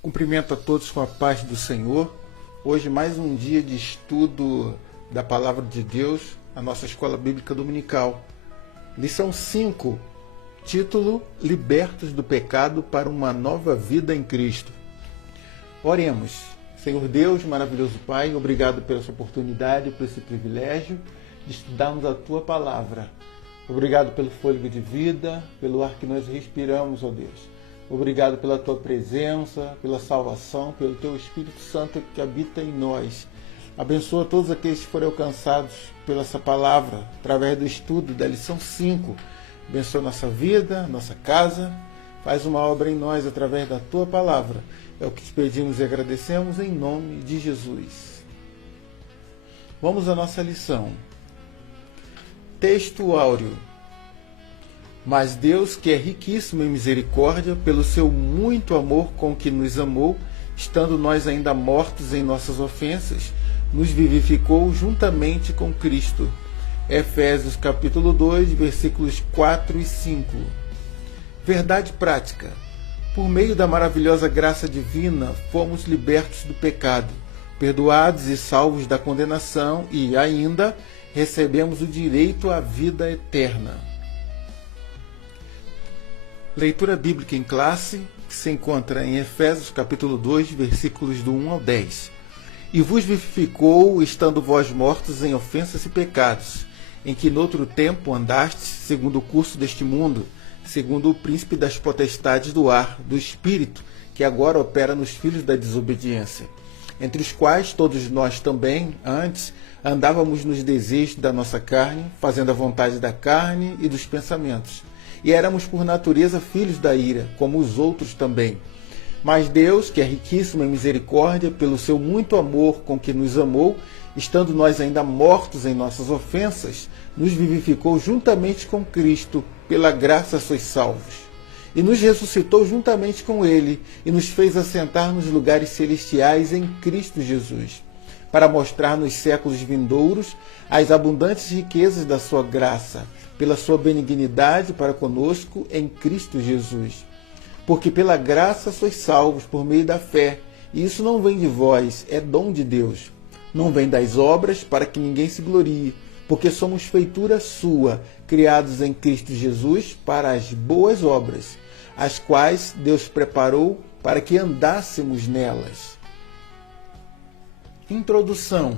Cumprimento a todos com a paz do Senhor. Hoje mais um dia de estudo da Palavra de Deus, a nossa Escola Bíblica Dominical. Lição 5, título: Libertos do pecado para uma nova vida em Cristo. Oremos. Senhor Deus, maravilhoso Pai, obrigado pela essa oportunidade, por esse privilégio de estudarmos a Tua Palavra. Obrigado pelo fôlego de vida, pelo ar que nós respiramos, ó Deus. Obrigado pela Tua presença, pela salvação, pelo Teu Espírito Santo que habita em nós. Abençoa todos aqueles que forem alcançados pela essa palavra, através do estudo da lição 5. Abençoa nossa vida, nossa casa. Faz uma obra em nós através da Tua palavra. É o que te pedimos e agradecemos em nome de Jesus. Vamos à nossa lição. Texto áureo. Mas Deus, que é riquíssimo em misericórdia, pelo seu muito amor com que nos amou, estando nós ainda mortos em nossas ofensas, nos vivificou juntamente com Cristo. Efésios capítulo 2, versículos 4 e 5. Verdade prática. Por meio da maravilhosa graça divina, fomos libertos do pecado, perdoados e salvos da condenação e, ainda, recebemos o direito à vida eterna. Leitura bíblica em classe, que se encontra em Efésios capítulo 2, versículos do 1 ao 10. E vos vivificou, estando vós mortos em ofensas e pecados, em que noutro tempo andastes, segundo o curso deste mundo, segundo o príncipe das potestades do ar, do espírito, que agora opera nos filhos da desobediência, entre os quais todos nós também, antes, andávamos nos desejos da nossa carne, fazendo a vontade da carne e dos pensamentos. E éramos por natureza filhos da ira, como os outros também. Mas Deus, que é riquíssimo em misericórdia, pelo seu muito amor com que nos amou, estando nós ainda mortos em nossas ofensas, nos vivificou juntamente com Cristo, pela graça sois salvos. E nos ressuscitou juntamente com Ele, e nos fez assentar nos lugares celestiais em Cristo Jesus, para mostrar nos séculos vindouros as abundantes riquezas da sua graça, pela sua benignidade para conosco em Cristo Jesus. Porque pela graça sois salvos por meio da fé, e isso não vem de vós, é dom de Deus. Não vem das obras, para que ninguém se glorie, porque somos feitura sua, criados em Cristo Jesus para as boas obras, as quais Deus preparou para que andássemos nelas. Introdução.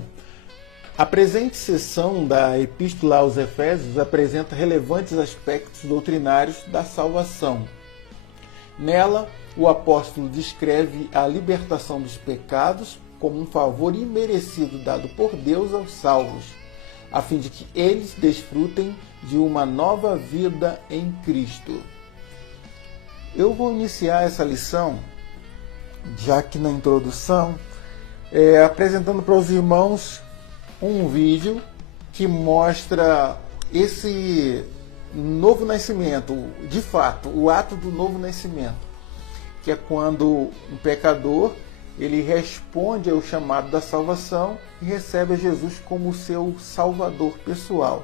A presente seção da Epístola aos Efésios apresenta relevantes aspectos doutrinários da salvação. Nela, o apóstolo descreve a libertação dos pecados como um favor imerecido dado por Deus aos salvos, a fim de que eles desfrutem de uma nova vida em Cristo. Eu vou iniciar essa lição, já que na introdução, apresentando para os irmãos um vídeo que mostra esse novo nascimento, de fato, o ato do novo nascimento, que é quando um pecador ele responde ao chamado da salvação e recebe a Jesus como seu salvador pessoal.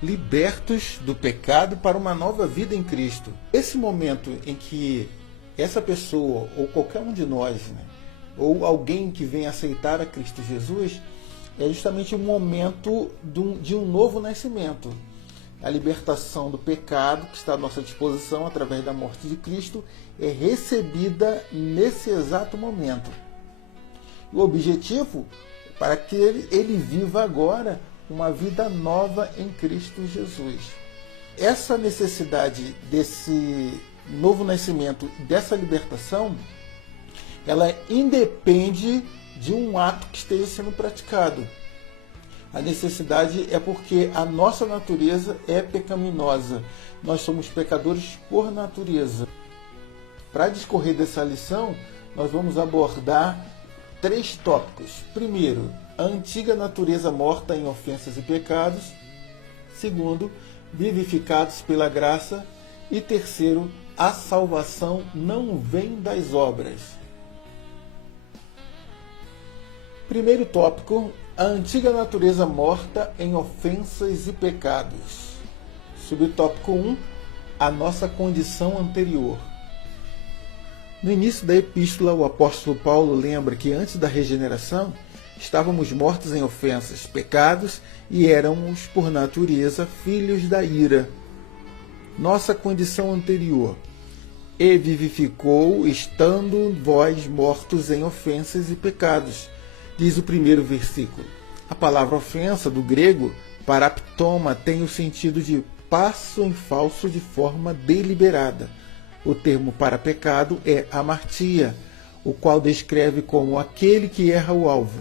Libertos do pecado para uma nova vida em Cristo. Esse momento em que essa pessoa, ou qualquer um de nós, ou alguém que vem aceitar a Cristo Jesus, é justamente o momento de um novo nascimento. A libertação do pecado, que está à nossa disposição através da morte de Cristo, é recebida nesse exato momento. O objetivo, para que ele viva agora uma vida nova em Cristo Jesus. Essa necessidade desse novo nascimento, dessa libertação, ela independe de um ato que esteja sendo praticado. A necessidade é porque a nossa natureza é pecaminosa. Nós somos pecadores por natureza. Para discorrer dessa lição, nós vamos abordar 3 tópicos. Primeiro, a antiga natureza morta em ofensas e pecados. Segundo, vivificados pela graça. E terceiro, a salvação não vem das obras. Primeiro tópico, a antiga natureza morta em ofensas e pecados. Subtópico 1, a nossa condição anterior. No início da epístola, o apóstolo Paulo lembra que antes da regeneração, estávamos mortos em ofensas, pecados e éramos, por natureza, filhos da ira. Nossa condição anterior. E vivificou, estando vós mortos em ofensas e pecados, diz o primeiro versículo. A palavra ofensa, do grego, paraptoma, tem o sentido de passo em falso de forma deliberada. O termo para pecado é amartia, o qual descreve como aquele que erra o alvo.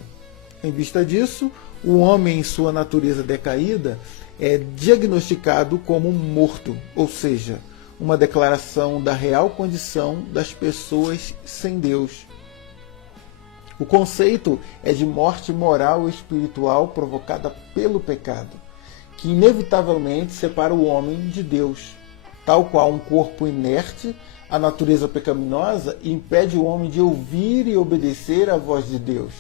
Em vista disso, o homem em sua natureza decaída é diagnosticado como morto, ou seja, uma declaração da real condição das pessoas sem Deus. O conceito é de morte moral e espiritual provocada pelo pecado, que inevitavelmente separa o homem de Deus. Tal qual um corpo inerte, a natureza pecaminosa impede o homem de ouvir e obedecer à voz de Deus.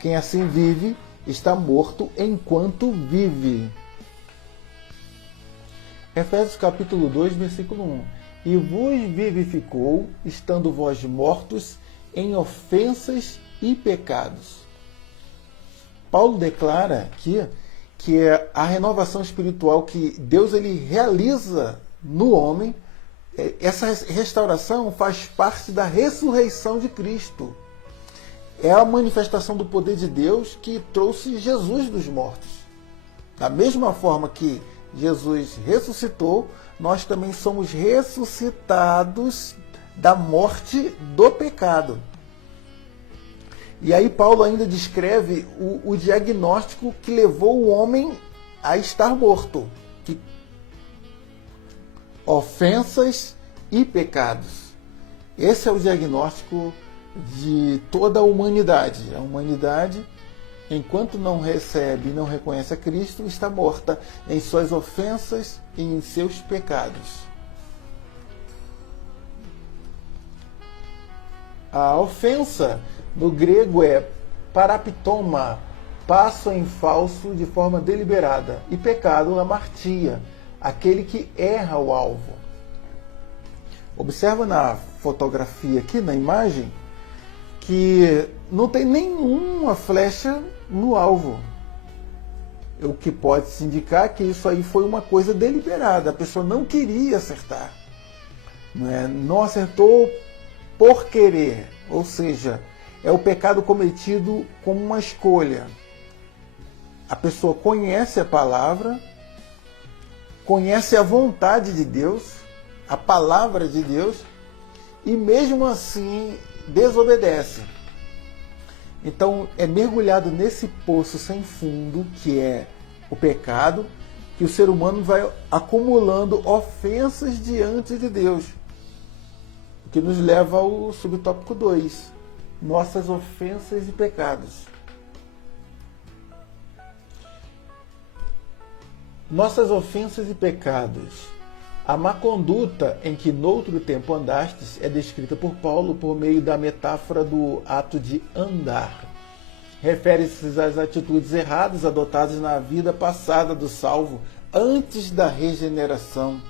Quem assim vive está morto enquanto vive. Efésios capítulo 2, versículo 1. E vos vivificou, estando vós mortos em ofensas e pecados. Paulo declara aqui que a renovação espiritual que Deus ele realiza no homem, essa restauração faz parte da ressurreição de Cristo. É a manifestação do poder de Deus que trouxe Jesus dos mortos. Da mesma forma que Jesus ressuscitou, nós também somos ressuscitados da morte do pecado. E aí Paulo ainda descreve o diagnóstico que levou o homem a estar morto. Ofensas e pecados. Esse é o diagnóstico de toda a humanidade. A humanidade, enquanto não recebe e não reconhece a Cristo, está morta em suas ofensas e em seus pecados. A ofensa no grego é paraptoma, passo em falso de forma deliberada, e pecado, amartia, aquele que erra o alvo. Observa na fotografia aqui, na imagem, que não tem nenhuma flecha no alvo. O que pode se indicar que isso aí foi uma coisa deliberada. A pessoa não queria acertar. Não acertou por querer. Ou seja, é o pecado cometido como uma escolha. A pessoa conhece a palavra, conhece a vontade de Deus, a palavra de Deus, e mesmo assim desobedece. Então é mergulhado nesse poço sem fundo, que é o pecado, que o ser humano vai acumulando ofensas diante de Deus. O que nos leva ao subtópico 2, nossas ofensas e pecados. Nossas ofensas e pecados. A má conduta em que noutro tempo andastes é descrita por Paulo por meio da metáfora do ato de andar. Refere-se às atitudes erradas adotadas na vida passada do salvo, antes da regeneração.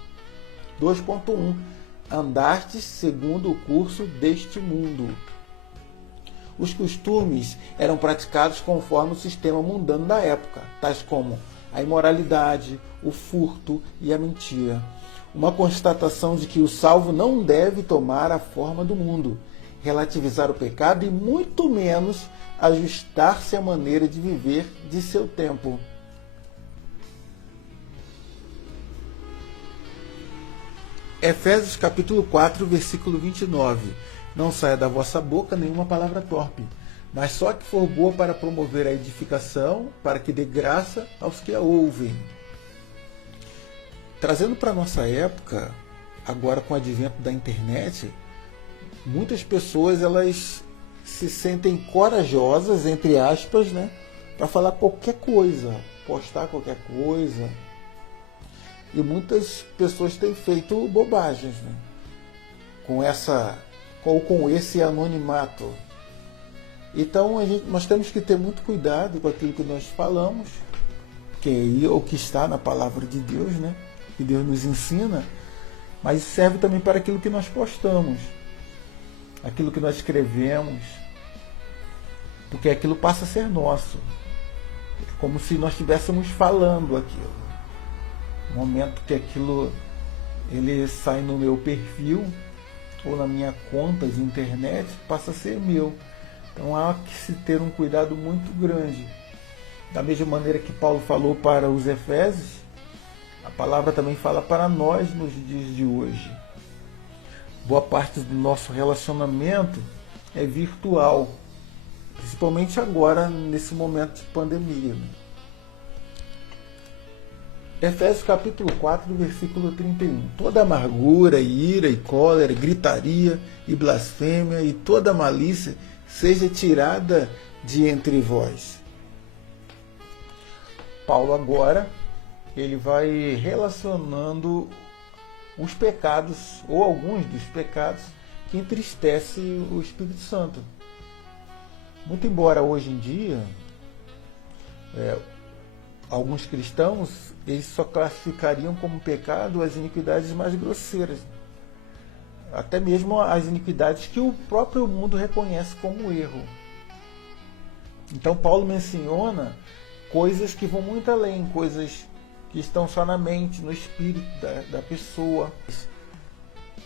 2.1. Andastes segundo o curso deste mundo. Os costumes eram praticados conforme o sistema mundano da época, tais como a imoralidade, o furto e a mentira. Uma constatação de que o salvo não deve tomar a forma do mundo, relativizar o pecado e muito menos ajustar-se à maneira de viver de seu tempo. Efésios capítulo 4, versículo 29. Não saia da vossa boca nenhuma palavra torpe, mas só que for boa para promover a edificação, para que dê graça aos que a ouvem. Trazendo para a nossa época, agora com o advento da internet, muitas pessoas elas se sentem corajosas, entre aspas, né, para falar qualquer coisa, postar qualquer coisa. E muitas pessoas têm feito bobagens, né, com esse anonimato. Então nós temos que ter muito cuidado com aquilo que nós falamos, que é o que está na palavra de Deus, né, que Deus nos ensina, mas serve também para aquilo que nós postamos, aquilo que nós escrevemos, porque aquilo passa a ser nosso, como se nós estivéssemos falando aquilo. No momento que aquilo ele sai no meu perfil ou na minha conta de internet, passa a ser meu. Então há que se ter um cuidado muito grande. Da mesma maneira que Paulo falou para os Efésios, a palavra também fala para nós nos dias de hoje. Boa parte do nosso relacionamento é virtual, principalmente agora, nesse momento de pandemia. Efésios capítulo 4, versículo 31. Toda amargura, ira e cólera, gritaria e blasfêmia e toda malícia seja tirada de entre vós. Paulo agora, ele vai relacionando os pecados, ou alguns dos pecados, que entristecem o Espírito Santo. Muito embora hoje em dia, alguns cristãos, eles só classificariam como pecado as iniquidades mais grosseiras. Até mesmo as iniquidades que o próprio mundo reconhece como erro. Então Paulo menciona coisas que vão muito além, coisas que estão só na mente, no espírito da pessoa.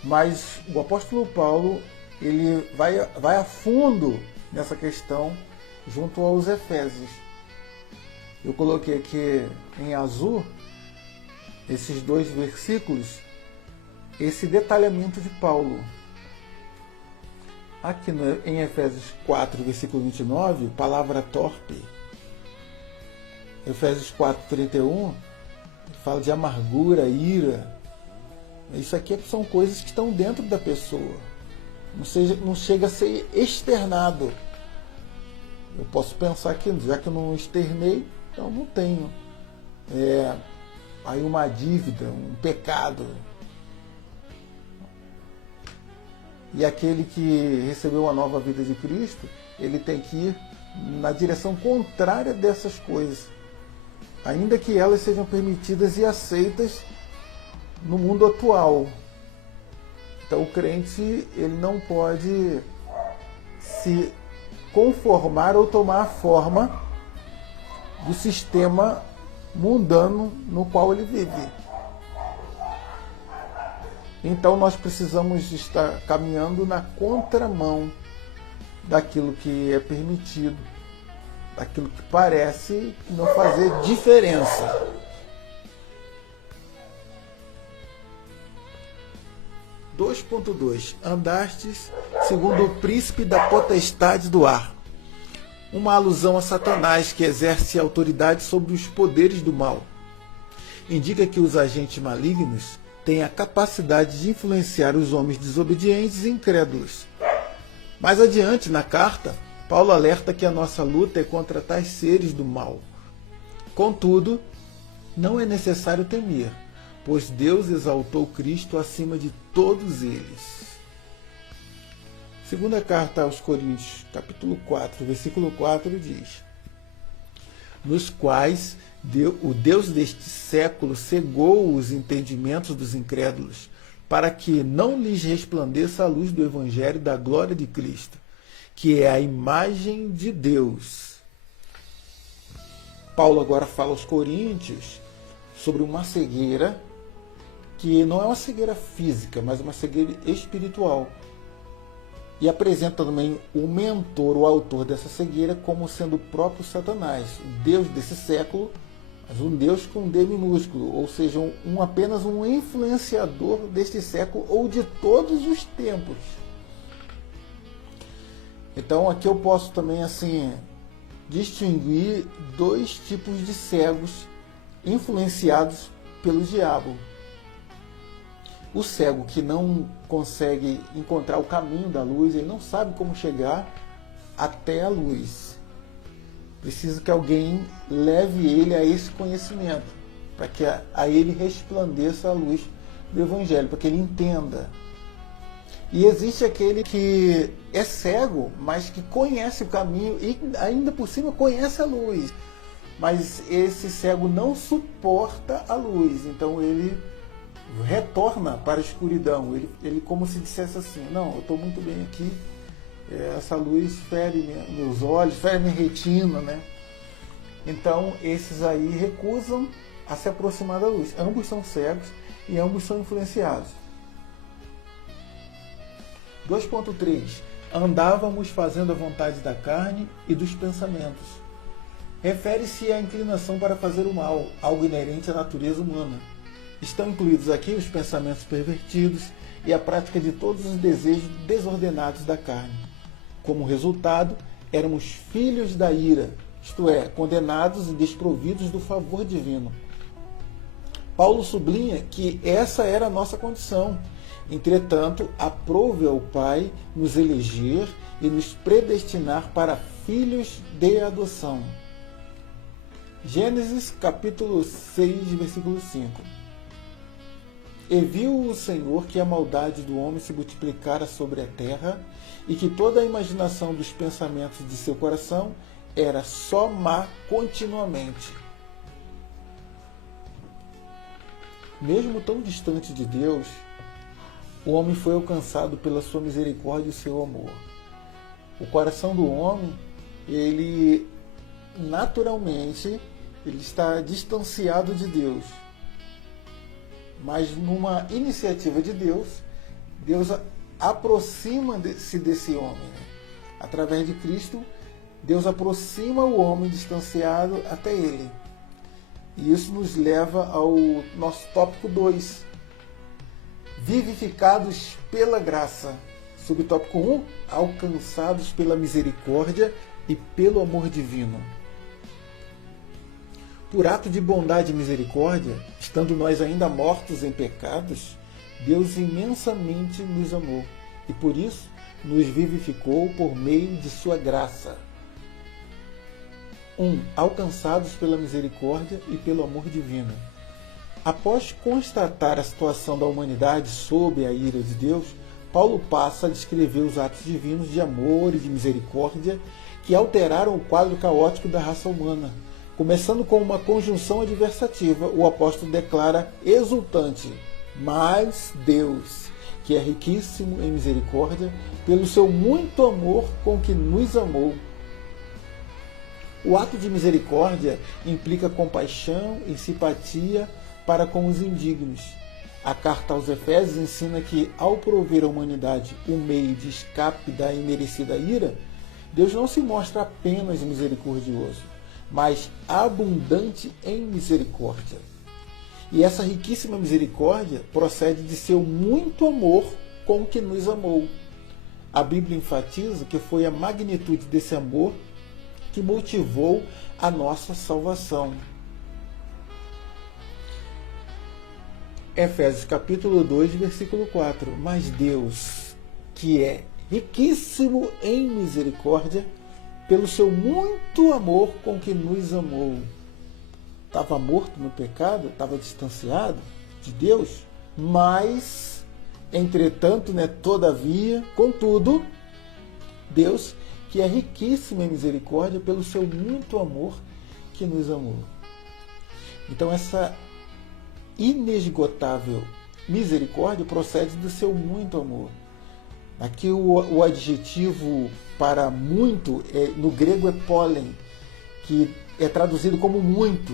Mas o apóstolo Paulo, ele vai a fundo nessa questão junto aos Efésios. Eu coloquei aqui em azul, esses dois versículos, esse detalhamento de Paulo. Aqui em Efésios 4, versículo 29, palavra torpe. Efésios 4, 31, fala de amargura, ira. Isso aqui são coisas que estão dentro da pessoa. Não chega a ser externado. Eu posso pensar que, já que eu não externei, então não tenho aí uma dívida, um pecado. E aquele que recebeu a nova vida de Cristo, ele tem que ir na direção contrária dessas coisas, ainda que elas sejam permitidas e aceitas no mundo atual. Então o crente, ele não pode se conformar ou tomar a forma do sistema mundano no qual ele vive. Então nós precisamos estar caminhando na contramão daquilo que é permitido, daquilo que parece não fazer diferença. Andastes segundo o príncipe da potestade do ar. Uma alusão a Satanás, que exerce autoridade sobre os poderes do mal. Indica que os agentes malignos têm a capacidade de influenciar os homens desobedientes e incrédulos. Mais adiante, na carta, Paulo alerta que a nossa luta é contra tais seres do mal. Contudo, não é necessário temer, pois Deus exaltou Cristo acima de todos eles. Segunda carta aos Coríntios, capítulo 4, versículo 4 diz: nos quais o Deus deste século cegou os entendimentos dos incrédulos, para que não lhes resplandeça a luz do Evangelho da glória de Cristo, que é a imagem de Deus. Paulo agora fala aos Coríntios sobre uma cegueira, que não é uma cegueira física, mas uma cegueira espiritual. E apresenta também o mentor, o autor dessa cegueira, como sendo o próprio Satanás, o Deus desse século, mas um Deus com D minúsculo, ou seja, apenas um influenciador deste século ou de todos os tempos. Então aqui eu posso também assim distinguir dois tipos de cegos influenciados pelo diabo. O cego que não consegue encontrar o caminho da luz, ele não sabe como chegar até a luz. Precisa que alguém leve ele a esse conhecimento, para que a ele resplandeça a luz do Evangelho, para que ele entenda. E existe aquele que é cego, mas que conhece o caminho e ainda por cima conhece a luz. Mas esse cego não suporta a luz, então ele retorna para a escuridão. Ele como se dissesse assim, não, eu estou muito bem aqui, essa luz fere meus olhos, fere minha retina, né? Então esses aí recusam a se aproximar da luz. Ambos são cegos e ambos são influenciados. 2.3. Andávamos fazendo a vontade da carne e dos pensamentos. Refere-se à inclinação para fazer o mal, algo inerente à natureza humana. Estão incluídos aqui os pensamentos pervertidos e a prática de todos os desejos desordenados da carne. Como resultado, éramos filhos da ira, isto é, condenados e desprovidos do favor divino. Paulo sublinha que essa era a nossa condição. Entretanto, aprove ao Pai nos eleger e nos predestinar para filhos de adoção. Gênesis capítulo 6, versículo 5. E viu o Senhor que a maldade do homem se multiplicara sobre a terra e que toda a imaginação dos pensamentos de seu coração era só má continuamente. Mesmo tão distante de Deus, o homem foi alcançado pela sua misericórdia e seu amor. O coração do homem, ele naturalmente, ele está distanciado de Deus. Mas numa iniciativa de Deus, Deus aproxima-se desse homem. Através de Cristo, Deus aproxima o homem distanciado até ele. E isso nos leva ao nosso tópico 2. Vivificados pela graça. Subtópico 1. Alcançados pela misericórdia e pelo amor divino. Por ato de bondade e misericórdia, estando nós ainda mortos em pecados, Deus imensamente nos amou e por isso nos vivificou por meio de sua graça. 1. Alcançados pela misericórdia e pelo amor divino. Após constatar a situação da humanidade sob a ira de Deus, Paulo passa a descrever os atos divinos de amor e de misericórdia que alteraram o quadro caótico da raça humana. Começando com uma conjunção adversativa, o apóstolo declara exultante: mas Deus, que é riquíssimo em misericórdia, pelo seu muito amor com que nos amou. O ato de misericórdia implica compaixão e simpatia para com os indignos. A carta aos Efésios ensina que, ao prover à humanidade o meio de escape da imerecida ira, Deus não se mostra apenas misericordioso, mas abundante em misericórdia. E essa riquíssima misericórdia procede de seu muito amor com que nos amou. A Bíblia enfatiza que foi a magnitude desse amor que motivou a nossa salvação. Efésios capítulo 2, versículo 4. Mas Deus, que é riquíssimo em misericórdia, pelo seu muito amor com que nos amou. Estava morto no pecado, estava distanciado de Deus, mas, entretanto, todavia, contudo, Deus, que é riquíssimo em misericórdia, pelo seu muito amor que nos amou. Então, essa inesgotável misericórdia procede do seu muito amor. Aqui o adjetivo para muito, no grego é polen, que é traduzido como muito,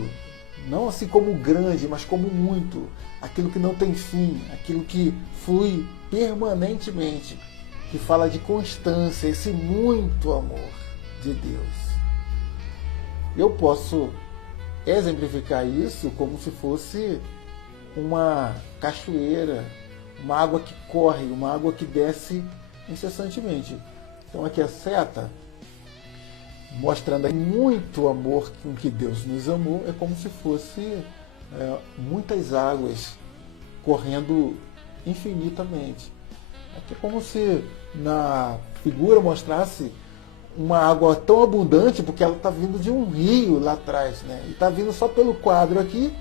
não assim como grande, mas como muito, aquilo que não tem fim, aquilo que flui permanentemente, que fala de constância, esse muito amor de Deus. Eu posso exemplificar isso como se fosse uma cachoeira, uma água que corre, uma água que desce incessantemente. Então aqui a seta, mostrando aí muito amor com que Deus nos amou, é como se fosse muitas águas correndo infinitamente. Aqui é como se na figura mostrasse uma água tão abundante, porque ela está vindo de um rio lá atrás, né? E está vindo só pelo quadro aqui,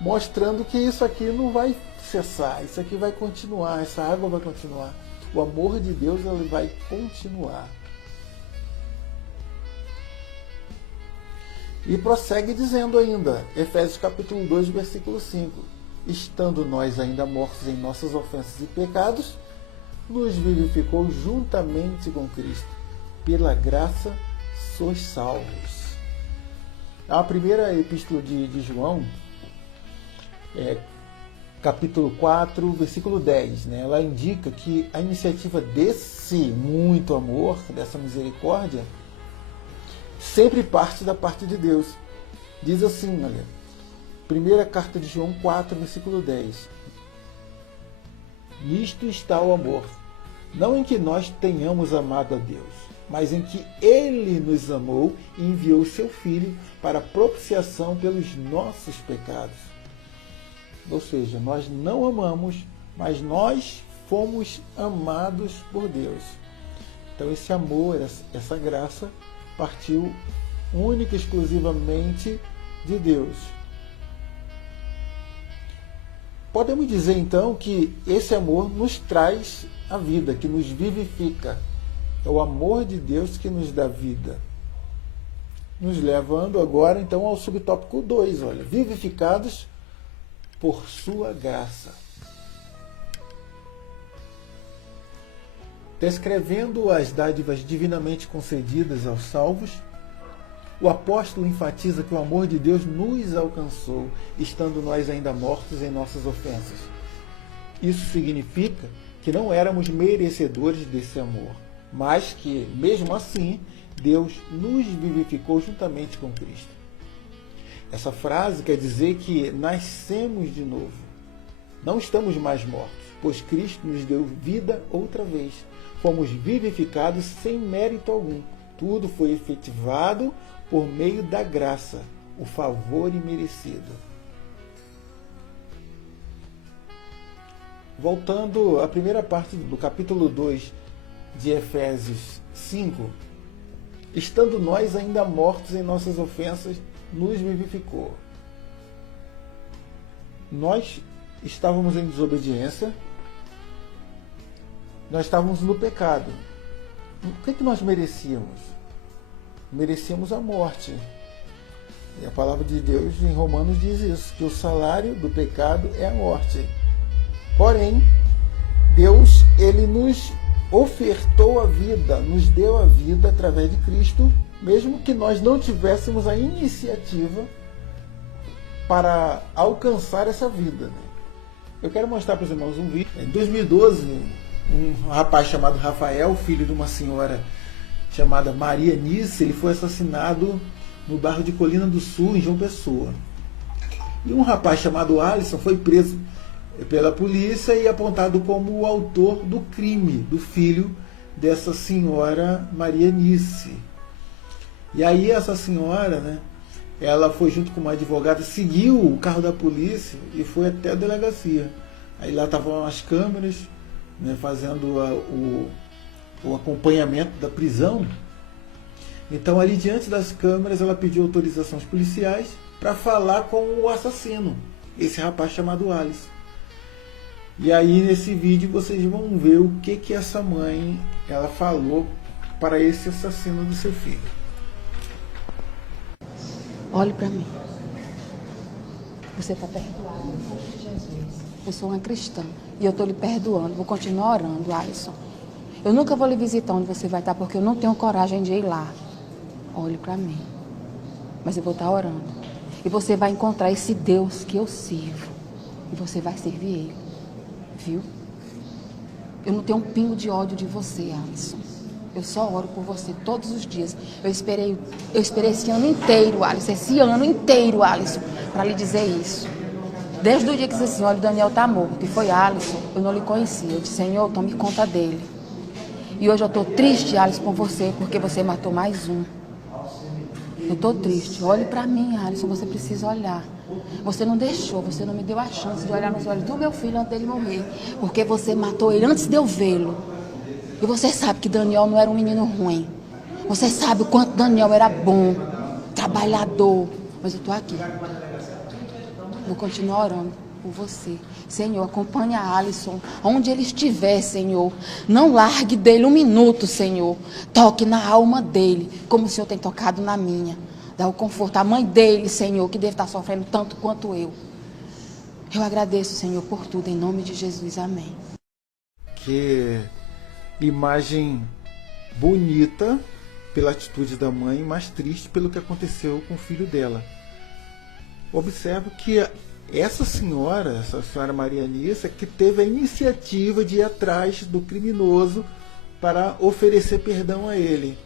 mostrando que isso aqui não vai cessar, isso aqui vai continuar, essa água vai continuar. O amor de Deus ele vai continuar. E prossegue dizendo ainda, Efésios capítulo 2, versículo 5. Estando nós ainda mortos em nossas ofensas e pecados, nos vivificou juntamente com Cristo. Pela graça sois salvos. A primeira epístola de João, capítulo 4, versículo 10, né? Ela indica que a iniciativa desse muito amor, dessa misericórdia, sempre parte da parte de Deus. Diz assim, olha, primeira carta de João 4, versículo 10. Nisto está o amor, não em que nós tenhamos amado a Deus, mas em que Ele nos amou e enviou o seu Filho para propiciação pelos nossos pecados. Ou seja, nós não amamos, mas nós fomos amados por Deus. Então esse amor, essa graça, partiu única e exclusivamente de Deus. Podemos dizer então que esse amor nos traz a vida, que nos vivifica. É o amor de Deus que nos dá vida. Nos levando agora então ao subtópico 2, olha, vivificados por sua graça. Descrevendo as dádivas divinamente concedidas aos salvos, o apóstolo enfatiza que o amor de Deus nos alcançou, estando nós ainda mortos em nossas ofensas. Isso significa que não éramos merecedores desse amor, mas que, mesmo assim, Deus nos vivificou juntamente com Cristo. Essa frase quer dizer que nascemos de novo. Não estamos mais mortos, pois Cristo nos deu vida outra vez. Fomos vivificados sem mérito algum. Tudo foi efetivado por meio da graça, o favor imerecido. Voltando à primeira parte do capítulo 2 de Efésios 5, estando nós ainda mortos em nossas ofensas, nos vivificou. Nós estávamos em desobediência, nós estávamos no pecado. O que nós merecíamos? Merecíamos a morte. E a palavra de Deus em Romanos diz isso, que o salário do pecado é a morte. Porém, Deus, ele nos ofertou a vida, nos deu a vida através de Cristo, mesmo que nós não tivéssemos a iniciativa para alcançar essa vida. Eu quero mostrar para os irmãos um vídeo. Em 2012, um rapaz chamado Rafael, filho de uma senhora chamada Maria Nice, ele foi assassinado no bairro de Colina do Sul, em João Pessoa. E um rapaz chamado Alisson foi preso pela polícia e apontado como o autor do crime do filho dessa senhora Maria Nice. E aí essa senhora, né, ela foi junto com uma advogada, seguiu o carro da polícia e foi até a delegacia. Aí lá estavam as câmeras, né, fazendo o acompanhamento da prisão. Então ali diante das câmeras ela pediu autorização aos policiais para falar com o assassino, esse rapaz chamado Alisson. E aí nesse vídeo vocês vão ver o que essa mãe ela falou para esse assassino do seu filho. Olhe para mim. Você está perdoado em nome de Jesus. Eu sou uma cristã e eu estou lhe perdoando. Vou continuar orando, Alisson. Eu nunca vou lhe visitar onde você vai estar porque eu não tenho coragem de ir lá. Olhe para mim. Mas eu vou estar orando. E você vai encontrar esse Deus que eu sirvo. E você vai servir Ele. Viu? Eu não tenho um pingo de ódio de você, Alisson. Eu só oro por você todos os dias. Eu esperei esse ano inteiro, Alisson, para lhe dizer isso. Desde o dia que disse assim, olha, o Daniel tá morto, e foi Alisson, eu não lhe conhecia. Eu disse, Senhor, tome conta dele. E hoje eu tô triste, Alisson, por você, porque você matou mais um. Eu tô triste. Olhe para mim, Alisson, você precisa olhar. Você não deixou, você não me deu a chance de olhar nos olhos do meu filho antes dele morrer. Porque você matou ele antes de eu vê-lo. E você sabe que Daniel não era um menino ruim. Você sabe o quanto Daniel era bom, trabalhador. Mas eu tô aqui. Vou continuar orando por você. Senhor, acompanhe a Alisson, onde ele estiver, Senhor. Não largue dele um minuto, Senhor. Toque na alma dele, como o Senhor tem tocado na minha. Dá o conforto à mãe dele, Senhor, que deve estar sofrendo tanto quanto eu. Eu agradeço, Senhor, por tudo, em nome de Jesus. Amém. Que imagem bonita pela atitude da mãe, mas triste pelo que aconteceu com o filho dela. Observe que essa senhora Maria Anissa, que teve a iniciativa de ir atrás do criminoso para oferecer perdão a ele.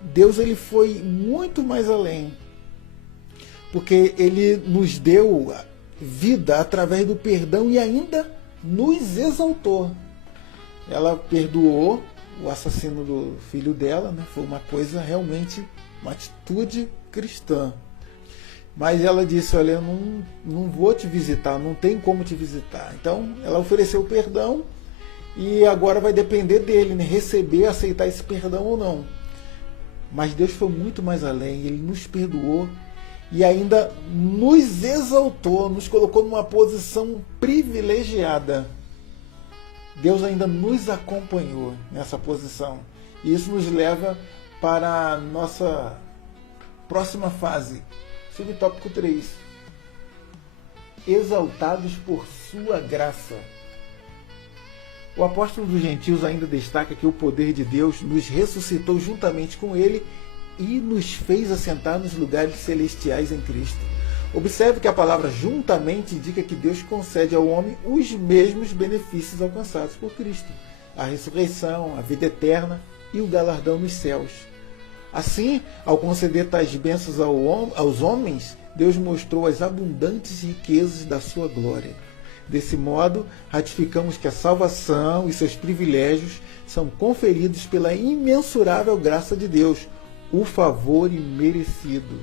Deus, ele foi muito mais além, porque ele nos deu vida através do perdão e ainda nos exaltou. Ela perdoou o assassino do filho dela, né? Foi uma coisa realmente, uma atitude cristã. Mas ela disse, olha, eu não vou te visitar, não tem como te visitar. Então, ela ofereceu perdão e agora vai depender dele, né? Receber, aceitar esse perdão ou não. Mas Deus foi muito mais além, Ele nos perdoou e ainda nos exaltou, nos colocou numa posição privilegiada. Deus ainda nos acompanhou nessa posição. E isso nos leva para a nossa próxima fase. Subtópico 3. Exaltados por sua graça. O apóstolo dos gentios ainda destaca que o poder de Deus nos ressuscitou juntamente com ele e nos fez assentar nos lugares celestiais em Cristo. Observe que a palavra juntamente indica que Deus concede ao homem os mesmos benefícios alcançados por Cristo: a ressurreição, a vida eterna e o galardão nos céus. Assim, ao conceder tais bênçãos aos homens, Deus mostrou as abundantes riquezas da sua glória. Desse modo, ratificamos que a salvação e seus privilégios são conferidos pela imensurável graça de Deus, o favor imerecido.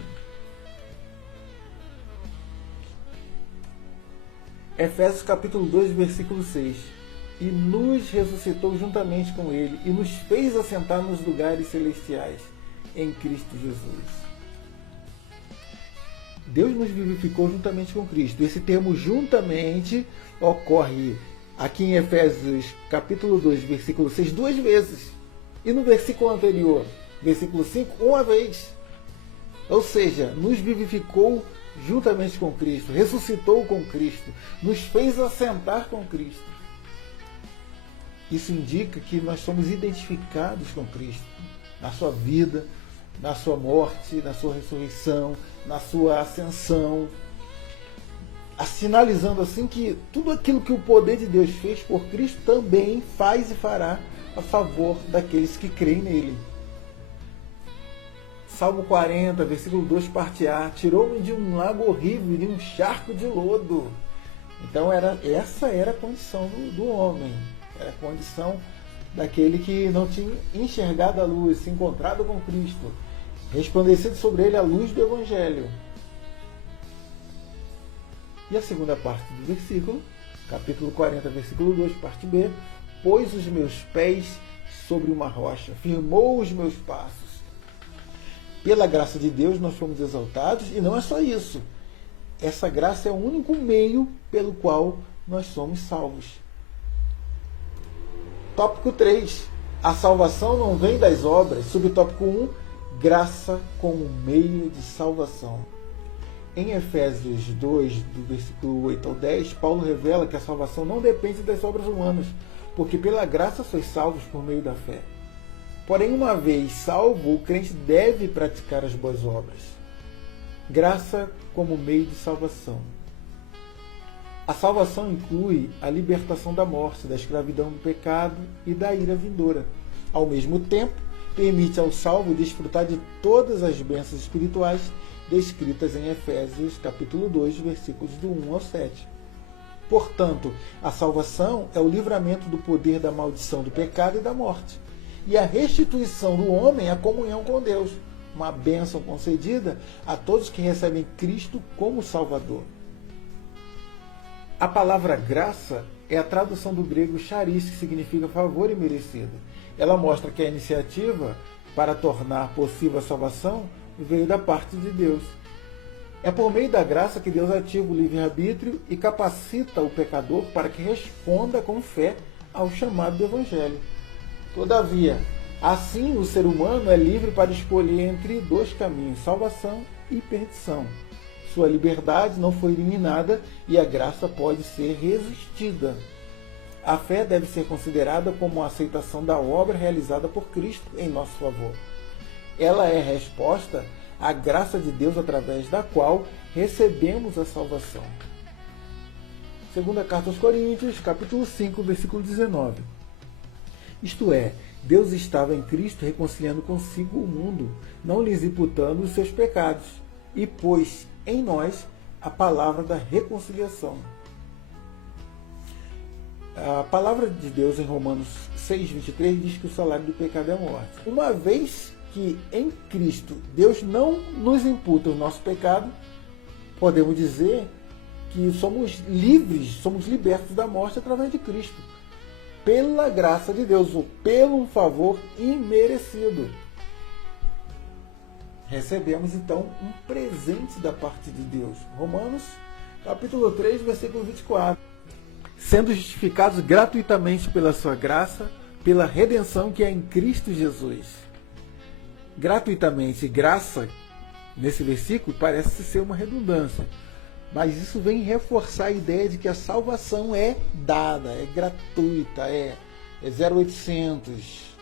Efésios capítulo 2, versículo 6. E nos ressuscitou juntamente com ele e nos fez assentar nos lugares celestiais em Cristo Jesus. Deus nos vivificou juntamente com Cristo. Esse termo juntamente ocorre aqui em Efésios capítulo 2, versículo 6, 2 vezes. E no versículo anterior, versículo 5, uma vez. Ou seja, nos vivificou juntamente com Cristo, ressuscitou com Cristo, nos fez assentar com Cristo. Isso indica que nós somos identificados com Cristo, na sua vida, na sua morte, na sua ressurreição, na sua ascensão, sinalizando assim que tudo aquilo que o poder de Deus fez por Cristo também faz e fará a favor daqueles que creem nele. Salmo 40, versículo 2, parte A: tirou-me de um lago horrível e de um charco de lodo. Então essa era a condição do homem, era a condição daquele que não tinha enxergado a luz, se encontrado com Cristo, resplandecido sobre ele a luz do Evangelho. E a segunda parte do versículo, capítulo 40, versículo 2, parte B: pôs os meus pés sobre uma rocha, firmou os meus passos. Pela graça de Deus nós fomos exaltados, e não é só isso. Essa graça é o único meio pelo qual nós somos salvos. Tópico 3. A salvação não vem das obras. Subtópico 1. Graça como meio de salvação. Em Efésios 2, do versículo 8 ao 10, Paulo revela que a salvação não depende das obras humanas, porque pela graça sois salvos por meio da fé. Porém, uma vez salvo, o crente deve praticar as boas obras. Graça como meio de salvação. A salvação inclui a libertação da morte, da escravidão do pecado e da ira vindoura. Ao mesmo tempo, permite ao salvo desfrutar de todas as bênçãos espirituais descritas em Efésios capítulo 2, versículos do 1 ao 7. Portanto, a salvação é o livramento do poder da maldição do pecado e da morte, e a restituição do homem à comunhão com Deus, uma bênção concedida a todos que recebem Cristo como Salvador. A palavra graça é a tradução do grego charis, que significa favor e merecido. Ela mostra que a iniciativa para tornar possível a salvação veio da parte de Deus. É por meio da graça que Deus ativa o livre-arbítrio e capacita o pecador para que responda com fé ao chamado do Evangelho. Todavia, assim o ser humano é livre para escolher entre dois caminhos, salvação e perdição. Sua liberdade não foi eliminada e a graça pode ser resistida. A fé deve ser considerada como a aceitação da obra realizada por Cristo em nosso favor. Ela é a resposta à graça de Deus através da qual recebemos a salvação. Segunda carta aos Coríntios, capítulo 5, versículo 19. Isto é, Deus estava em Cristo reconciliando consigo o mundo, não lhes imputando os seus pecados, e pôs em nós a palavra da reconciliação. A palavra de Deus em Romanos 6,23 diz que o salário do pecado é a morte. Uma vez que em Cristo Deus não nos imputa o nosso pecado, podemos dizer que somos livres, somos libertos da morte através de Cristo, pela graça de Deus, ou pelo favor imerecido. Recebemos então um presente da parte de Deus. Romanos capítulo 3, versículo 24. Sendo justificados gratuitamente pela sua graça, pela redenção que é em Cristo Jesus. Gratuitamente, graça, nesse versículo, parece ser uma redundância. Mas isso vem reforçar a ideia de que a salvação é dada, é gratuita, é 0800.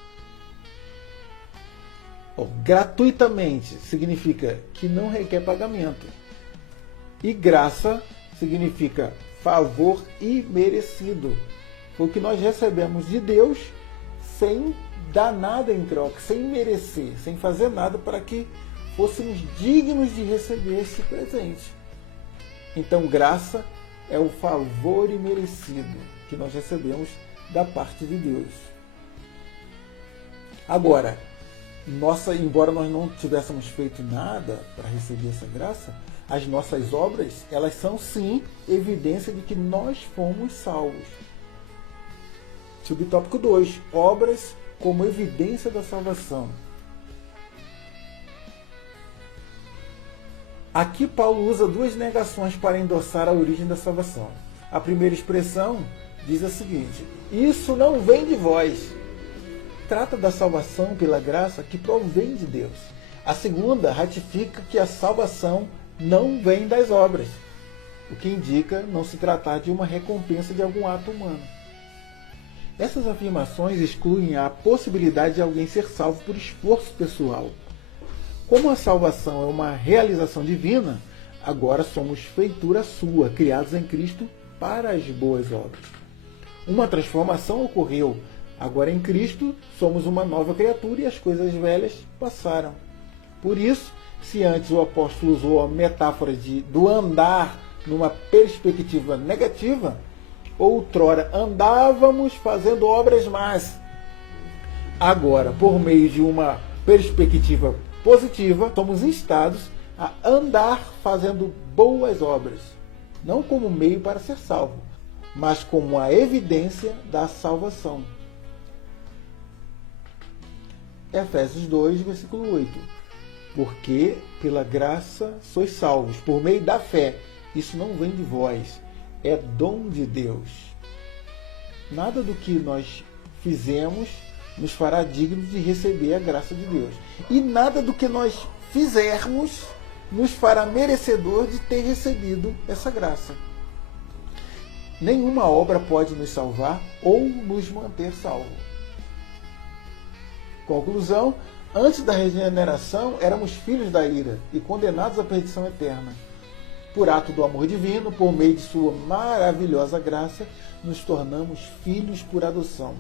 Gratuitamente significa que não requer pagamento. E graça significa favor imerecido. Foi o que nós recebemos de Deus sem dar nada em troca, sem merecer, sem fazer nada para que fôssemos dignos de receber esse presente. Então, graça é o favor imerecido que nós recebemos da parte de Deus. Agora, embora nós não tivéssemos feito nada para receber essa graça, as nossas obras, elas são sim evidência de que nós fomos salvos. Subtópico 2. Obras como evidência da salvação. Aqui Paulo usa duas negações para endossar a origem da salvação. A primeira expressão diz a seguinte: isso não vem de vós. Trata da salvação pela graça que provém de Deus. A segunda ratifica que a salvação não vem das obras, o que indica não se tratar de uma recompensa de algum ato humano. Essas afirmações excluem a possibilidade de alguém ser salvo por esforço pessoal. Como a salvação é uma realização divina, agora somos feitura sua, criados em Cristo para as boas obras. Uma transformação ocorreu. Agora em Cristo somos uma nova criatura e as coisas velhas passaram. Por isso, se antes o apóstolo usou a metáfora do andar numa perspectiva negativa, outrora andávamos fazendo obras más. Agora, por meio de uma perspectiva positiva, somos instados a andar fazendo boas obras, não como meio para ser salvo, mas como a evidência da salvação. Efésios 2, versículo 8. Porque pela graça sois salvos, por meio da fé. Isso não vem de vós, é dom de Deus. Nada do que nós fizemos nos fará dignos de receber a graça de Deus. E nada do que nós fizermos nos fará merecedor de ter recebido essa graça. Nenhuma obra pode nos salvar ou nos manter salvos. Conclusão: antes da regeneração, éramos filhos da ira e condenados à perdição eterna. Por ato do amor divino, por meio de sua maravilhosa graça, nos tornamos filhos por adoção.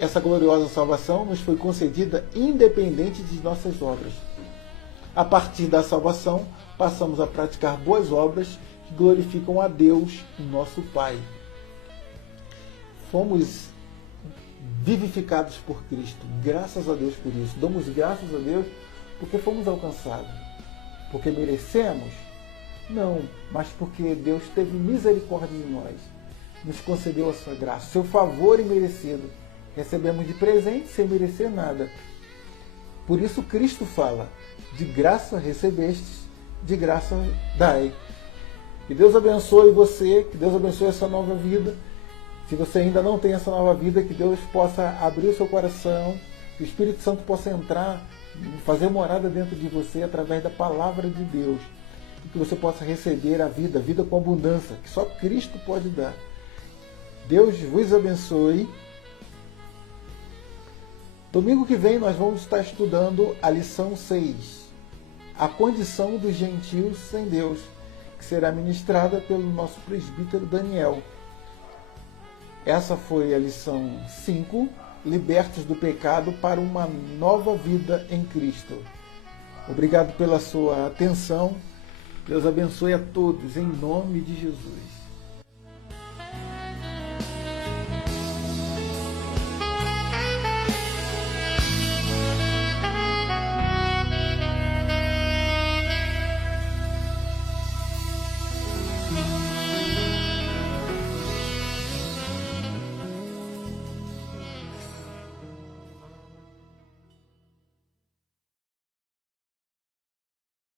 essa gloriosa salvação nos foi concedida independente de nossas obras. A partir da salvação, passamos a praticar boas obras que glorificam a Deus, nosso Pai. Fomos vivificados por Cristo. Graças a Deus por isso. Damos graças a Deus porque fomos alcançados. Porque merecemos? Não, mas porque Deus teve misericórdia de nós. Nos concedeu a sua graça, seu favor imerecido. Recebemos de presente sem merecer nada. Por isso Cristo fala, de graça recebestes, de graça dai. Que Deus abençoe você, que Deus abençoe essa nova vida. Se você ainda não tem essa nova vida, que Deus possa abrir o seu coração, que o Espírito Santo possa entrar, fazer morada dentro de você através da palavra de Deus. E que você possa receber a vida com abundância, que só Cristo pode dar. Deus vos abençoe. Domingo que vem nós vamos estar estudando a lição 6, a condição dos gentios sem Deus, que será ministrada pelo nosso presbítero Daniel. Essa foi a lição 5, libertos do pecado para uma nova vida em Cristo. Obrigado pela sua atenção. Deus abençoe a todos, em nome de Jesus.